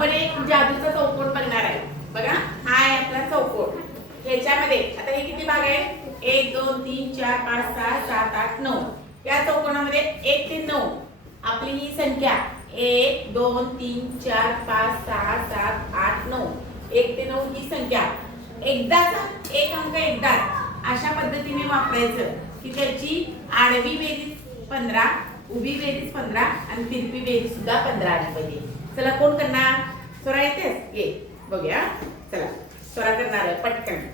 आपण एक म्हणजे जादूचा चौकोन बघणार आहे. बघा हा आहे आपला चौकोन ह्याच्यामध्ये आता हे किती भाग आहे? एक दोन तीन चार पाच सहा सात आठ नऊ. या चौकोनामध्ये एक ते नऊ. आपली ही संख्या एक दोन तीन चार पाच सहा सात आठ नऊ. एक ते नऊ ही संख्या. एकदाच एक अंक एकदाच अशा पद्धतीने वापरायचं की त्याची आडवी बेरीज पंधरा उभी बेरीज पंधरा आणि तिरपी बेरीज सुद्धा पंधरा आली पाहिजे. चला कोण करणार? स्वरा येतेस? ये. बघूया. चला. स्वरा करणार आहे. पटकन.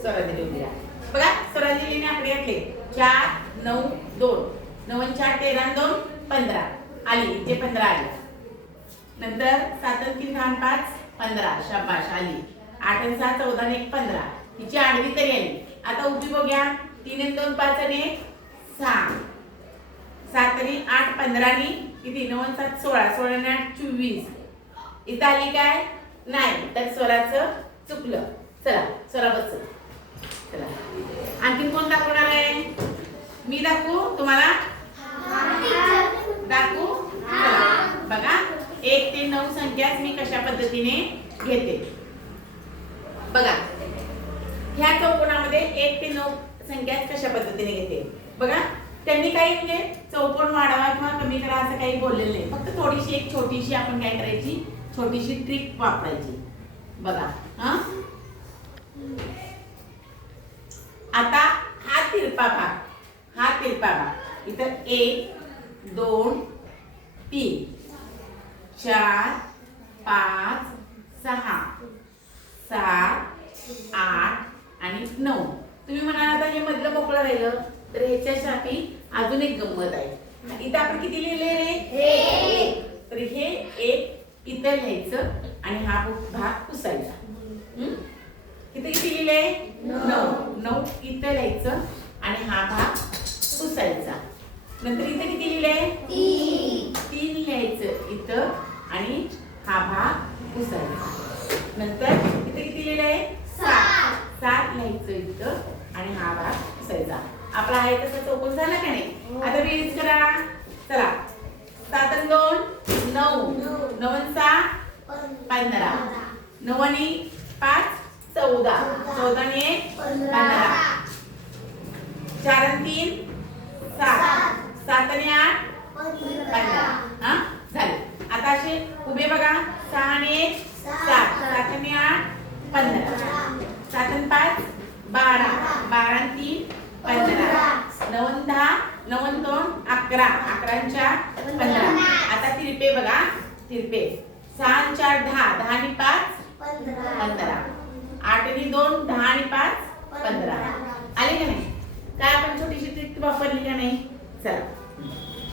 स्वरा दिली बघा स्वरा दिलीने आकडे घेतले चार नऊ दोन. नऊ चार तेरा दोन पंधरा. आली इथे पंधरा आली. नंतर सात तीन लहान पाच पंधरा. शाबाश आली. आठ आणि सहा चौदा आणि एक पंधरा. हिची आडवी तरी आली. आता उभी बघूया. तीन आणि दोन पाच आणि एक सहा. सात आणि आठ पंधरा आणि किती? नऊ सात सोळा. सोळा आणि आठ चोवीस. इथं आली काय? नाही. तर स्वराचं चुकलं. चला स्वरा बस. चला. आणखीन कोण दाखवणार आहे? मी दाखवू? तुम्हाला? दाखवू? बघा. एक ते नऊ संख्याच मी कशा पद्धतीने घेते. बघा. ह्या चौकोनामध्ये एक ते नऊ संख्या कशा पद्धतीने घेते? बघा. त्यांनी काही म्हणजे चौकोन वाढवा किंवा कमी करा असं काही बोललेलं नाही. फक्त थोडीशी एक छोटीशी आपण काय करायची? छोटीशी ट्रिक वापरायची. बघा. हा? आता हा तिरपा भाग. हा तिरपा भाग. इथं एक दोन तीन चार पाच सहा सात आठ आणि नऊ. तुम्ही म्हणाल आता हे मधलं मोकळं राहिलं तर ह्याच्यासाठी अजून एक गंमत आहे. इथं आपण किती लिहिले रे? तर हे एक इथं लिहायचं आणि हा भाग पुसायचा. किती इथे किती लिहिले? नऊ. नऊ इथं लिहायचं आणि हा भाग पुसायचा. नंतर इथे किती लिहिले तीन. लिहायचं इथं आणि हा भाग पुसायचा नंतर इथे किती लिहिलंय? सात. सात लिहायचं इथं आणि हा भाग पुसायचा आपला आहे तसा चौकोन झाला का नाही? आता रिलीज करा. चला. सात आणि दोन नऊ. नऊ. आणि सहा पंधरा. नऊ आणि पाच चौदा. चौदा. आणि एक पंधरा. चार आणि तीन सात. सात आणि आठ? पंधरा. हा? झाले. आता असे उभे बघा. सहा आणि एक? सात. सात आणि आठ? पंधरा. सात आणि पाच? बारा. बारा आणि तीन? पंधरा. नऊ दहा? नऊ दोन? अकरा. अकरा चार? पंधरा. आता तिरपे बघा. तिरपे. सहा आणि चार दहा. दहा आणि पाच? पंधरा. आठ आणि दोन? दहा आणि पाच? पंधरा. आले का नाही? काय आपण छोटीशी ट्रिक वापरली का नाही?